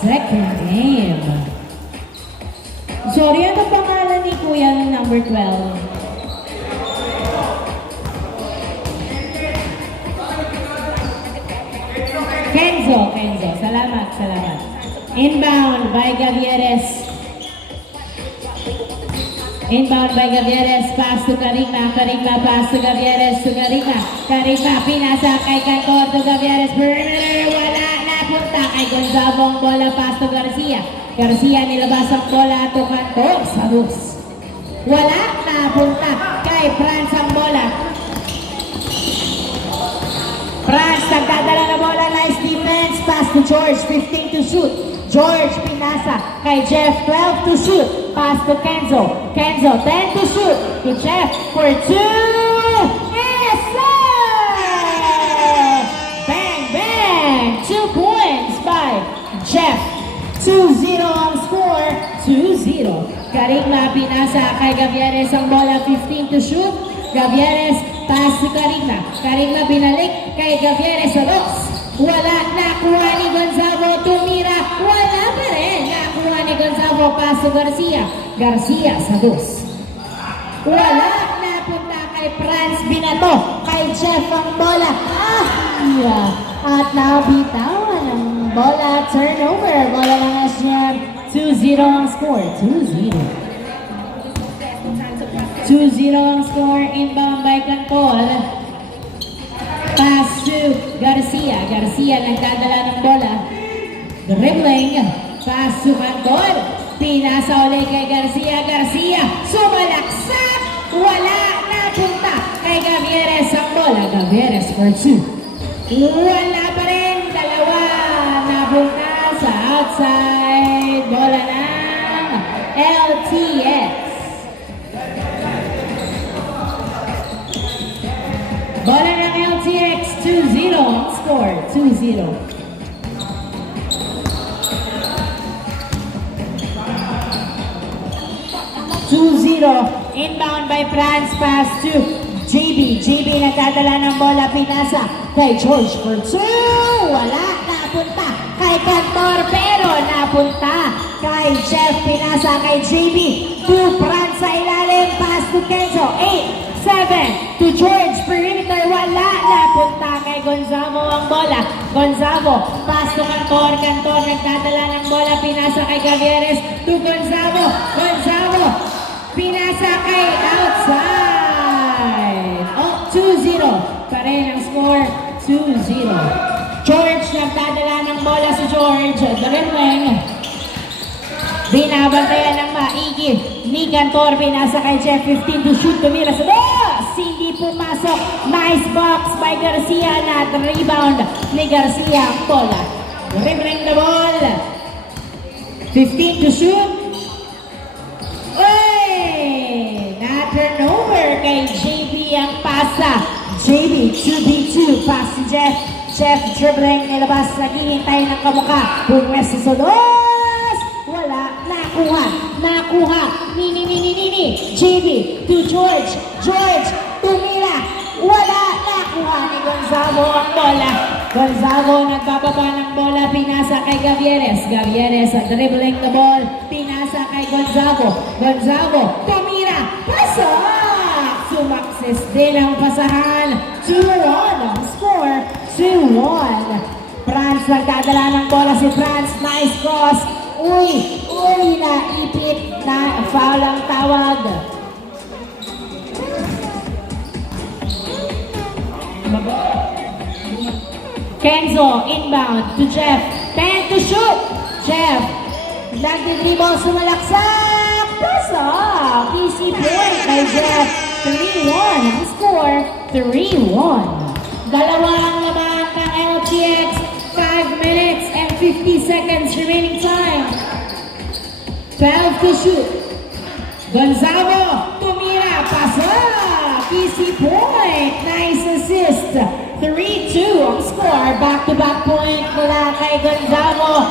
second game. Sorry, ano pangalan ni Kuya ng number 12? Kenzo. Salamat. Inbound by Gavieres. Pass to Karima, pass to Gavieres, Karima, pinasa kay Cantor to Gavieres, perimeter, wala, napunta kay Gonzalo ang bola, pass to Garcia, nilabas ang bola to Cantor, Sarus. Wala, napunta kay Franz ang bola. Franz, nagdadala na bola, nice defense, pass to George, 15 to shoot. George, pinasa kay Jeff, 12 to shoot. Pass to Kenzo, 10 to shoot. To Jeff for 2. Yes, sir! Bang! 2 points by Jeff. 2-0 ang score. 2-0. Karima, pinasa kay Gavieres ang bola, 15 to shoot. Gavieres, pass to Karima. Karima, binalik kay Gavieres sa box. Wala, nakuha ni Gonzalo, tumira, wala pa rin. Nakuha ni Gonzalo, pass to Garcia sa dos. Wala, napunta kay Franz, binato kay Jeff ang bola. At nabitawan ang bola, turnover. Bola ng SGM, 2-0 ang score, 2-0. 2-0 ang score, inbound by Cantol. Pass to Garcia, nagdadala ng bola. Dribbling, pass to Cantol. Pinasa ulit kay Garcia, sumalaksak. Wala, napunta kay Gavieres ang bola. Gavieres for 2. Wala pa rin, dalawa. Napunta sa outside. Bola ng LTX. Bola ng LTX, 2-0 score, 2-0. Inbound by Franz, pass to JB. Nagdadala ng bola, pinasa kay George for 2. Wala, napunta kay Cantor, pero napunta kay Jeff. Pinasa kay JB. To Franz sa ilalim, pass to Kenzo. 8-7 to George, perimeter, wala, napunta kay Gonzalo ang bola. Gonzalo, pass to Cantor, nagdadala ng bola, pinasa kay Gavieres, to Gonzalo, pinasa kay outside. 2-0, pa rin ang score, 2-0. George, nagdadala ng bola si George, dribbling. Binabantayan ng maigi ni Cantor, pinasa kay Jeff, 15 to shoot, tumira sa dos, hindi pumasok. Nice box by Garcia, na rebound ni Garcia ang bola. Dribbling the ball, 15 to shoot. Na-turnover kay JB ang pasa. JB, 2v2, pass si Jeff. Dribbling, nilabas, naghihintay ng kamuka. Pumwes sa dos. Wala, nakuha. Nini. JB to George, tumira. Wala, nakuha ni Gonzalo ang bola. Gonzalo, nagbababa ng bola, pinasa kay Gavieres, dribbling the ball, pinasa kay Gonzalo, tumira, pasak! Sumakses din ang pasahan. 2-1 ang score, 2-1. Franz, nagdadala ng bola si Franz, nice cross. Uy, naipit, na foul ang tawag. Kenzo, inbound to Jeff, 10 to shoot. Jeff, nagdidribble, sumalaksak, pasak. Easy point kay Jeff. 3-1 ang score, 3-1. Dalawa ang laban ng LTX, 5 minutes and 50 seconds remaining time. 12 to shoot. Gonzalo, tumira, pasak. Easy point, nice assist. 3-2 ang score, back-to-back point mula kay Gonzalo.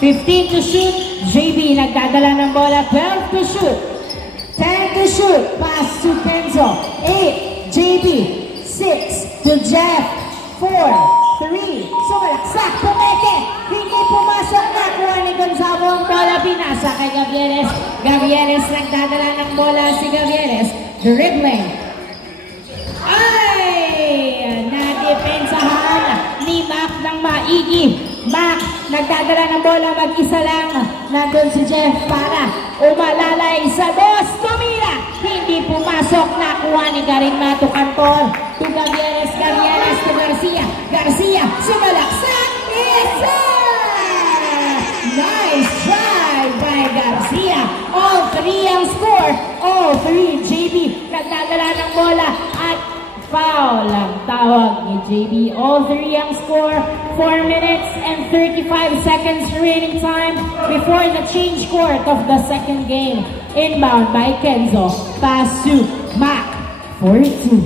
15 to shoot, JB nagdadala ng bola, 12 to shoot. 10 to shoot, pass to Kenzo. 8, JB. 6 to Jeff. 4, 3, sumalaksak, pumeke, hindi pumasok na. pinasa kay Gavieres. Gavieres nagdadala ng bola si Gavieres. Dribbling. Ay! Nadepensahan ni Mac ng maigi. Mac nagdadala ng bola, mag-isa lang. Nandun si Jeff para umalalay sa dos. Tumira! Hindi pumasok. Nakuha ni Karin Mato Cantor. To Gavieres, Gavieres to Garcia. Garcia, sumalaksak. Isa! Nice try by Garcia. All three ang score. All three. JB nagdadala ng bola at foul ang tawag ni JB. All three ang score. 4 minutes and 35 seconds remaining time before the change court of the second game. Inbound by Kenzo. Pass to Mac. 4-2.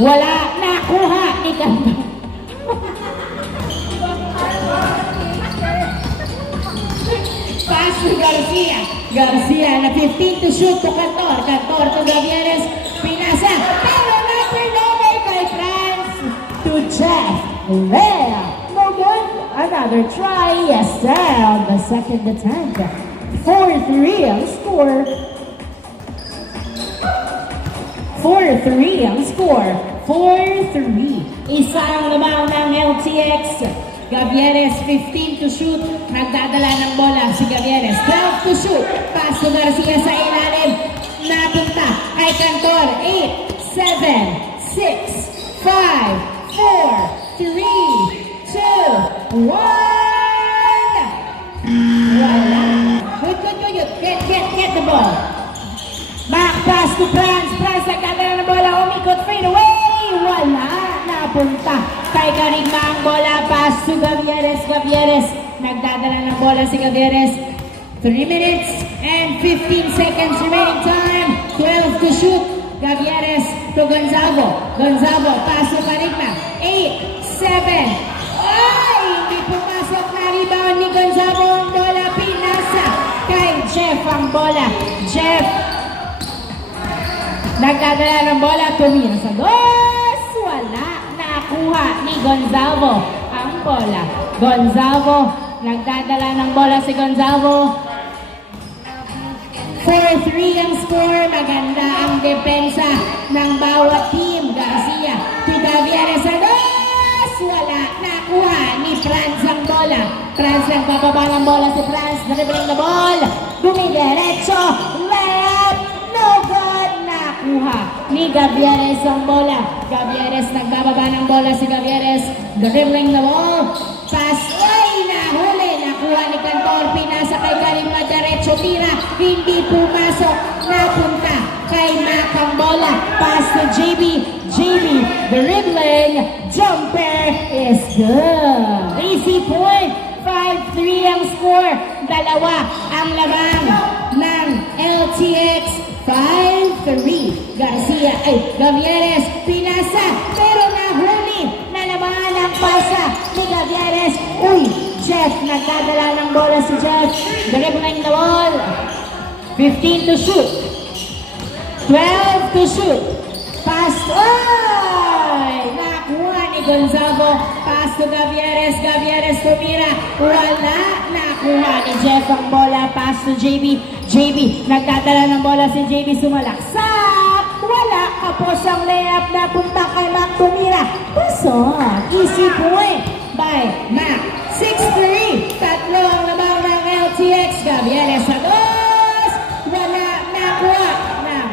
Wala nakuha ni Kenzo. Pass to Garcia. Garcia na 15 to shoot to Cantor. Cantor to Gavieres. Pinasa. Pero na-turnover kay France to Jeff. Lea. No good. Another try. Yes, sir. On the second attempt. 4-3 ang score. 4-3 ang score. 4-3. Isa ang lamang ng LTX. Gavieres, 15 to shoot. Nagdadala ng bola si Gavieres. 12 to shoot. Pass to Garcia sa ilalim. Napunta kay Cantor. 8, 7, 6, 5, 4, 3, 2, 1. Wala. Good. Get the ball. Back pass to France. France nagdadala ng bola. Umikot, fade away. Wala. Napunta kay Karigma ang bola. Pass to Gavieres. Gavieres. Nagdadala ng bola si Gavieres. 3 minutes and 15 seconds remaining time. 12 to shoot. Gavieres to Gonzalo. Gonzalo. Pass to Karigma. 8, 7. Ay! Hindi pumasok na rebound ni Gonzalo. Ang bola pinasa kay Jeff ang bola. Jeff nagdadala ng bola. Tumira sa dos. Wala. Nakuha ni Gonzalo ang bola. Gonzalo. Nagdadala ng bola si Gonzalo. 4-3 ang score. Maganda ang depensa ng bawat team. Garcia to Gavieres sa dos. Wala. Nakuha ni Franz ang bola. Franz nagbababa ng bola si Franz. Dribbling the ball. Dumidiretso. Layup. No good. Nakuha ni Gavieres ang bola. Gavieres nagbababa ng bola si Gavieres. Dribbling the ball. Pass. Ay, nahuli. Nakuha ni Cantor. Pinasa kay Karim Madaretso. Tira. Hindi pumasok. Napunta kay Mac ang bola. Pass to JB. JB. Dribbling. Jumper is good. Easy point. 5-3 ang score. Dalawa ang lamang ng LTX. 5-3. Garcia ay Gavieres. Pinasa. Pero nahuli. Nalaman ang pasa ni Gavieres. Uy! Jeff. Nagdadala ng bola si Jeff. Dribbling the ball. 15 to shoot. 12 to shoot. Pass. Ay! Nakuha ni Gonzalo. Pass to Gavieres. Gavieres tumira. Wala. Nakuha ni Jeff ang bola. Pass to JB. JB. Nagdadala ng bola si JB. Sumalaksak. Wala. Kapos ang layup na punta kay Mac. Tumira. Pasok. Easy point by Mac. 6-3. Tatlo ang lamang ng LTX. Gavieres sa dos. Wala. Nakuha ng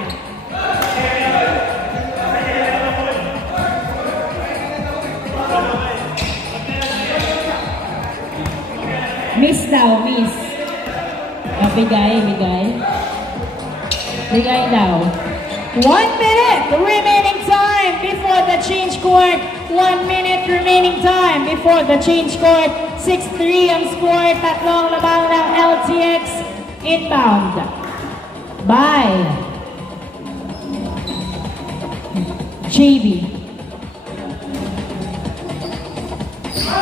miss daw, miss. Bigay daw. 1 minute remaining time before the change court. 1 minute remaining time before the change court. 6-3 ang score. Tatlong lamang ng LTX. Inbound by JB.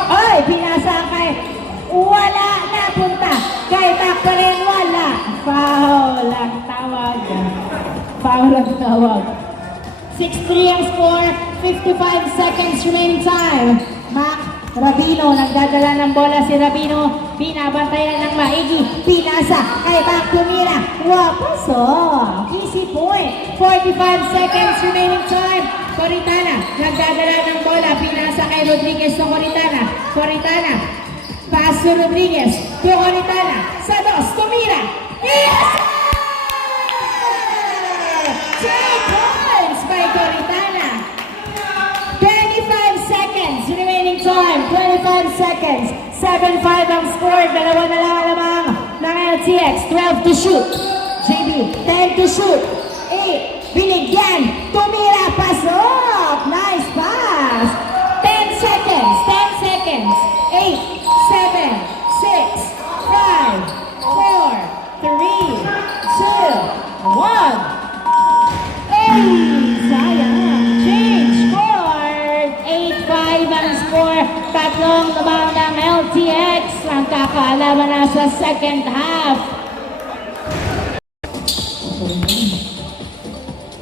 Ay, pinasa kay wala. Napunta kay Mac pa rin. Wala. Foul ang tawag. Foul ang tawag. 6-3 ang score. 55 seconds remaining time. Mac Rabino, nagdadala ng bola si Rabino. Binabantayan ng maigi. Pinasa kay Back tumira. Wapasok. Easy point. 45 seconds remaining time. Coritana, nagdadala ng bola. Pinasa kay Rodriguez to Coritana. Coritana, pass to Rodriguez. To Coritana. Sa dos, tumira. Yes! 2 points by Coritana. 25 seconds remaining time. 25 seconds. 7-5 ang score. Dalawa na lang alamang ng LTX. 12 to shoot. JB, 10 to shoot. 8. Binigyan. Tumira. Pasok. Nice pass. 10 seconds. 10 seconds. 8, 7, 6, 5, 4, 3, 2, 1. Sayang. Change score. 8-5 ang score. Tatlong lamang ng LTX. Ang kakaalaman na sa second half.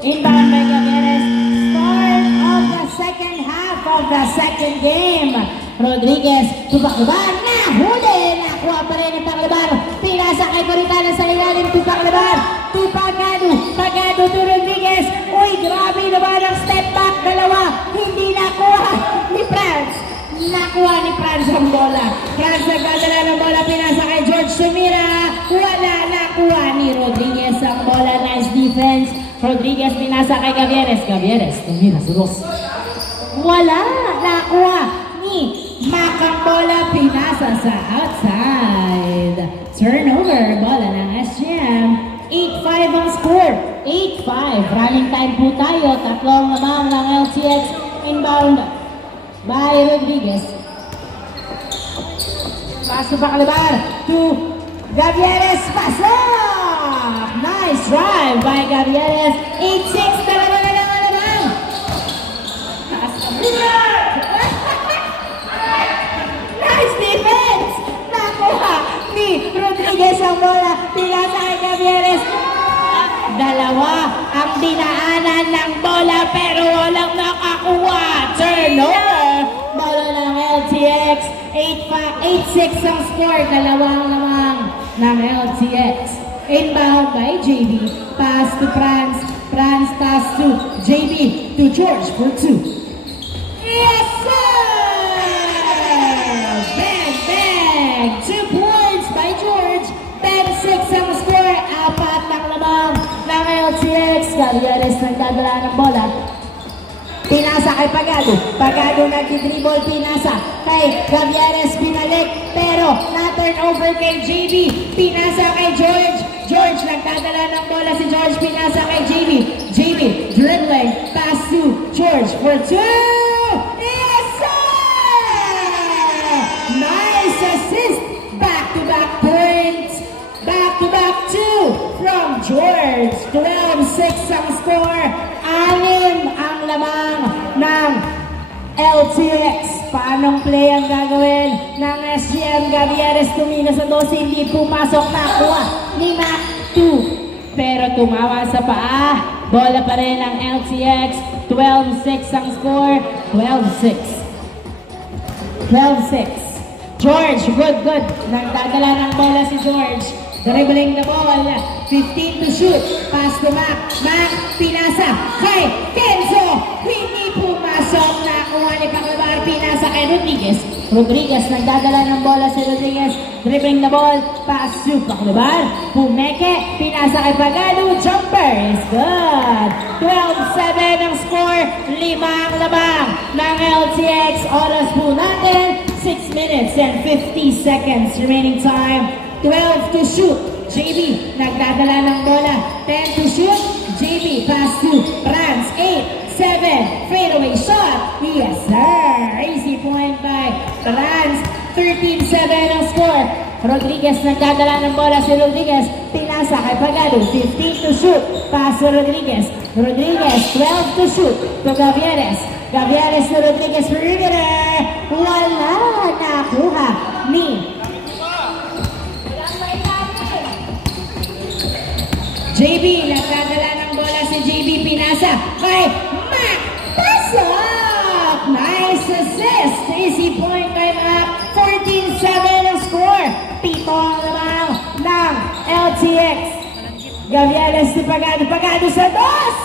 Inbound by Gavianes. Start of the second half of the second game. Rodriguez, tubak-liban na huli. Nakuha pa rin ang Paglaban. Pinasa kay Coritana sa ilalim. Tubak-liban. Pagado. Pagado to Rodriguez. Uy, grabe naman ang step back. Dalawa. Hindi nakuha ni Franz. Nakuha ni Franz ang bola. Franz nagdadala ng bola. Pinasa kay George Sumira. Wala nakuha ni Rodriguez ang bola. Nice defense. Rodriguez pinasa kay Gavieres. Gavieres, tumira sa dos. Wala nakuha ni Mac ang bola. Pinasa sa outside. Turnover. Bola ng SGM. 8-5 ang score. 8-5. Running time po tayo. Tatlong lamang ng LTX. Inbound by Rodriguez. Paso pa Kalibar to Gavieres. Pasok! Nice drive by Gavieres. 8-6. Dalawa na lang alamang. Nice defense! Nakuha ni Rodriguez ang bola. Pinasa kay Gavieres. Dalawa ang dinaanan ng bola pero walang nakakuha. Turnover. Bola ng LTX. 8-6 ang score. Dalawang lamang ng LTX. Inbound by JB. Pass to Franz. Franz pass to JB. To George for 2. Yes, sir! Bang, bang! 2 points by George. 10-6 ang score. Apat ng lamang ng LTX. Gavieres nagdadala ng bola. Pinasa kay Pagado. Pagado nag-dribble. Pinasa kay Gavieres. Pinalik. Pero na-turn over kay JB. Pinasa kay George. George nagdadala ng bola si George. Pinasa kay JB. JB dribbling. Pass to George for 2. Yes, sir! Nice assist. Back-to-back points. Back-to-back 2 from George. 12-6 ang score. 6 ang lamang ng LTX. Paanong play ang gagawin ng SGM? Gavieres tumina sa 12. Hindi pumasok. Nakuha ni Mac 2. Pero tumawa sa paa. Bola pa rin ang LTX. 12-6 ang score. 12-6. 12-6. George, good. Nagdadala ng bola si George. Dribbling the ball. 15 to shoot. Pass to Mac. Mac, pinasa kay Kenzo. Hindi pumasok. Nakuha ni Paglabar. Pinasa kay Rodriguez. Rodriguez, nagdadala ng bola si Rodriguez. Dribbling the ball. Pass to Paglabar. Pumeke. Pinasa kay Pagado. Jumper is good. 12-7 ang score. 5 ang labang ng LTX. Oras po natin. 6 minutes and 50 seconds remaining time. 12 to shoot. JB, nagdadala ng bola. 10 to shoot. JB, pass to Franz. 8, 7, fadeaway shot. Yes, sir. Easy point by Franz. 13-7 ang score. Rodriguez, nagdadala ng bola si Rodriguez. Pinasa kay Pagado. 15 to shoot. Pass to Rodriguez. Rodriguez, 12 to shoot. To Gavieres. Gavieres to Rodriguez. Rodriguez. Wala nakuha ni JB, nagdadala ng bola si JB. Pinasa kay Mac. Pasok! Nice assist. Easy point kay 15-7 ang score. Pito ang lamang ng LTX. Gavieres si Pagado. Pagado sa dos.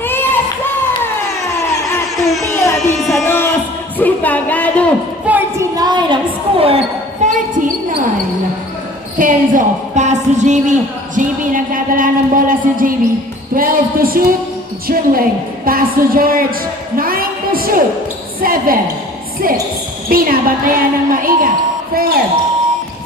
Yes, sir! At tumira din sa dos si Pagado. 49 ang score. 49. Kenzo, pass to JB. JB nagdadala ng bola si JB. 12 to shoot. Dribbling. Pass to George. 9 to shoot. 7, 6. Binabantayan ng maiga. 4,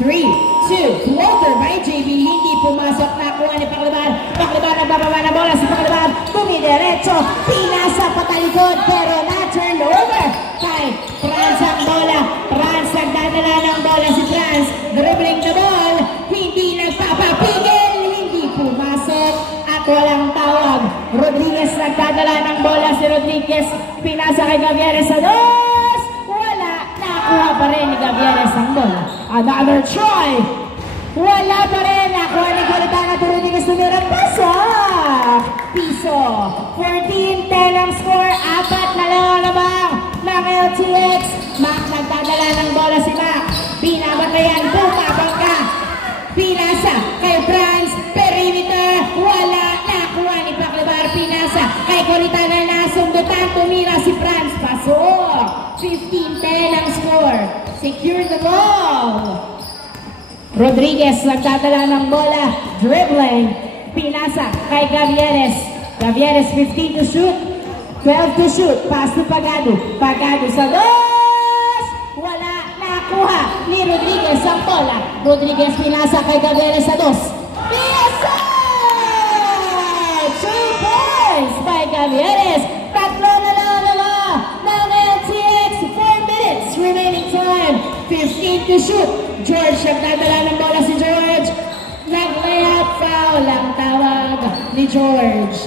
3, 2. Floater by JB. Hindi pumasok. Nakuha ni Paclaban. Paclaban nagbababa ng bola. Si Paclaban tumidiretso. Pinasa patalikod pero na-turn over kay Franz ang bola. Franz nagdadala ng bola si Franz. Dribbling the ball. Hindi nagpapapigil. Hindi pumasok. At walang tawag. Rodriguez nagdadala ng bola. Si Rodriguez pinasa kay Gavieres sa dos. Wala. Nakuha pa rin ni Gavieres ang bola. Another try. Wala pa rin. Nakuha ni Goritana. Rodriguez tumira. Pasok. Piso. 14-10 ang score. Apat na lang lamang ng LTX. Mac nagdadala ng bola si Mac. Pinabatayan. Bumabangka. Pinasa kay Franz. Perimeter. Wala. Nakuha ni Paclabar. Pinasa kay Goritana. Nasundutan. Tumira si Franz. Pasok. 15-10 ang score. Secure the ball. Rodriguez nagdadala ng bola. Dribbling. Pinasa kay Gavieres. Gavieres 15 to shoot. 12 to shoot. Pass to Pagado. Pagado sa dos. Wala. Nakuha ni Rodriguez ang bola. Rodriguez pinasa kay Gavieres sa dos. Pinasa! 2 points by Gavieres. Tatlo na lang ng LTX. 4 minutes remaining time. 15 to shoot. George nagdadala ng bola si George. Nag-layup foul ang tawag ni George.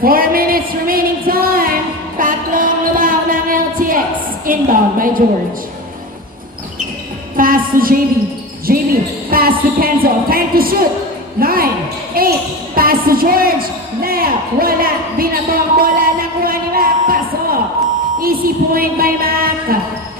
4 minutes remaining time. Tatlong lamang ng LTX. Inbound by George. Pass to JB. JB. Pass to Kenzo. Time to shoot. 9, 8. Pass to George. Layup. Wala. Binato ang bola. Nakuha ni Mac. Pasok. Easy point by Mac.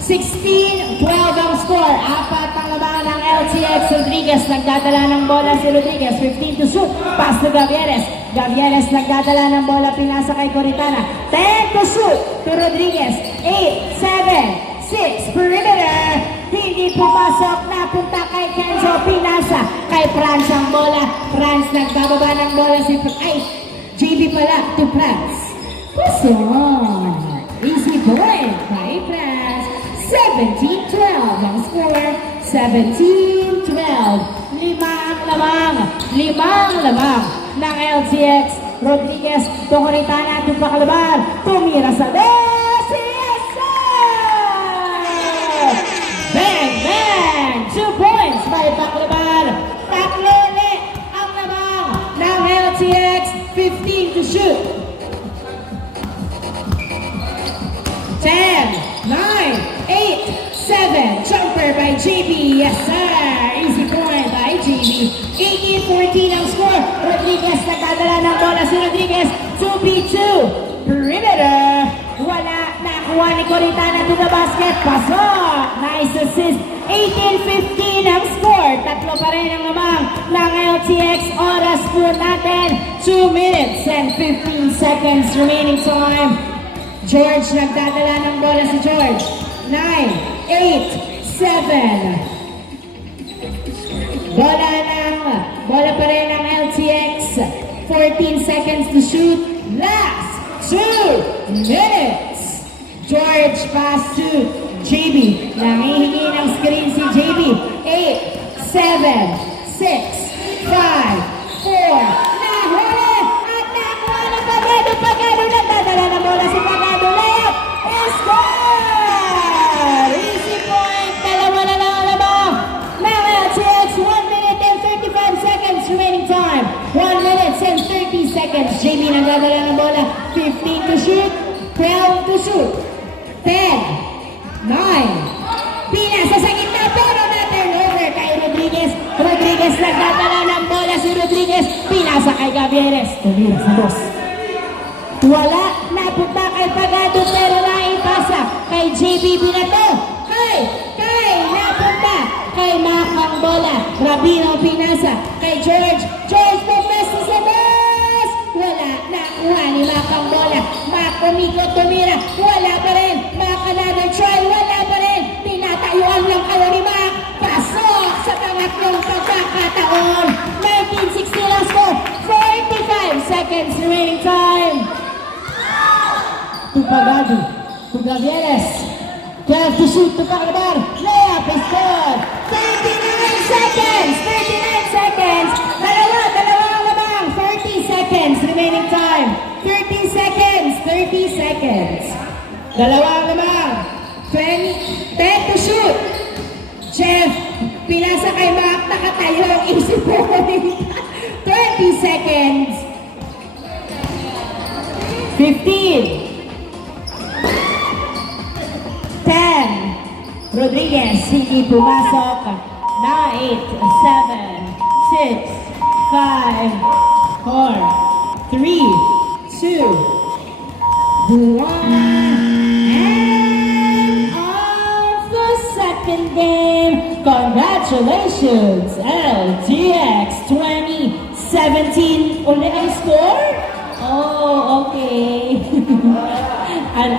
16-12 ang score. Apat ang laban ng LTX. Rodriguez nagdadala ng bola si Rodriguez. 15 to shoot. Pass to Gavieres. Gavieres nagdadala ng bola. Pinasa kay Goritana. 10 to shoot to Rodriguez. 8, 7, 6. Perimeter. Hindi pumasok. Napunta kay Kenzo. Pinasa kay Franz ang bola. Franz nagbababa ng bola si JB pala to Franz. Pasok. Easy point by Franz. 17-12 ang score. 17-12. Limang lamang ng LTX. Rodriguez, Goritana, Paclaban. Tumira sa dos. Yes, sir! Bang, bang! 2 points by Paclaban. Tatlo ulit ang lamang ng LTX. 15 to shoot. 10, 9, 8, 7. Jumper by JB. Yes, sir. Easy point by JB. 18-14 ang score. Rodriguez nagdadala ng bola si Rodriguez. 2v2. Perimeter. Wala. Nakuha ni Goritana to the basket. Pasok. Nice assist. 18-15 ang score. Tatlo pa rin ang lamang ng LTX. Oras po natin. 2 minutes and 15 seconds remaining time. George nagdadala ng bola si George. 9, 8, 7. Bola pa rin ng LTX. 14 seconds to shoot. Last 2 minutes. George pass to JB. Nangihingi ng screen si JB. 8, 7, 6, 5, 4. Nahuli at nakuha ng Pagado. Pagado nagdadala ng bola si Pagado. Layup. Score! Easy point. Dalawa na lang lamang ng LTX. 1 minute and 35 seconds remaining time. 1 minute and 30 seconds. JB nagdadala ng bola. 15 to shoot. 12 to shoot. 10, 9. Pinasa sa gitna pero na-turnover kay Rodriguez. Rodriguez nagdadala ng bola si Rodriguez. Pinasa kay Gavieres. Tumira sa dos. Wala. Napunta kay Pagado pero naipasa kay JB Binato. Kay napunta Rabino pinasa kay George. George Bumesa sa bus! Wala, nakuha ni Mac ang bola. Mac umikot, tumira. Wala pa rin. Mac another try. Wala pa rin. Tinatayuan lang kayo ni Mac. Pasok sa pangatlong pagkakataon. 19-16 ang score. 45 seconds remaining time. Tupagado. Tugavieres. Can't to shoot to Paglabar. Layup is good. 39 seconds. 39 seconds. Dalawa ang lamang. 30 seconds remaining time. 30 seconds. 30 seconds. Dalawa ang lamang. 10 to shoot. Jeff, pinasa kay Mac. Nakatayo ang isip mo. 20 seconds. 15. 10. Rodriguez, hindi pumasok. 9, 7, 6, 5, 4, 3, 2, 1. And off the second game. Congratulations, LTX 2017. Uli ang score? Oh, okay. And